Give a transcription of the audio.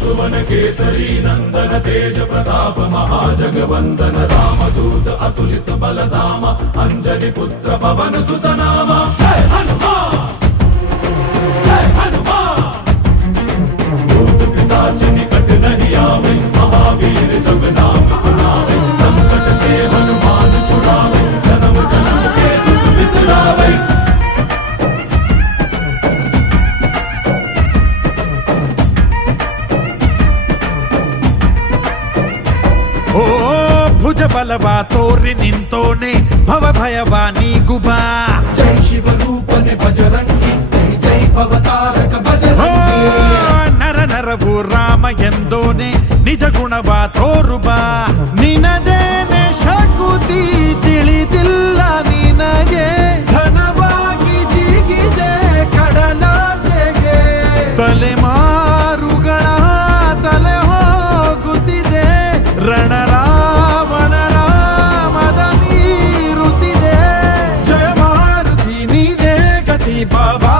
सुवन केसरी नंदन तेज प्रताप महाजगवंदन रामदूत अतुलित बलधाम अंजनी पुत्र पवन सुत नाम जय हनुमान जय हनुमान। भूत पिशाच निकट नहीं आवे महावीर जब नाम सुनावे संकट से हनुमान छुड़ावे जन्म जन्म के दुख बिसरावे। ಓ ಭುಜ ಬಲವಾ ತೋರಿ ನಿಂತೋನೆ ಭವ ಭಯವಾ ನೀಗುಬಾ ಜೈ ಶಿವ ರೂಪನೆ ಬಜರಂಗಿ ಜೈ ಜೈ ಭವತಾರಕ ಬಜರಂಗಿ ನರ ನರವು ರಾಮ ಎಂದೋನೆ ನಿಜ ಗುಣವಾ ತೋರುಬಾ ನಿನದೇನೆ ಶಕುತಿ ತಿಳಿದಿಲ್ಲ ನಿನಗೆ ಘನವಾಗಿ ಜಿಗಿದೆ ಕಡಲಾಚೆಗೆ ತಲೆಮಾರುಗಳ ತಲೆ ಹೋಗುತ್ತಿದೆ ರಣರಾವಣರ ಮದ ಮೀರುತ್ತಿದೆ ಜಯ ಮಾರುತಿ ನೀನೇ ಗತಿ ಬಾಬಾ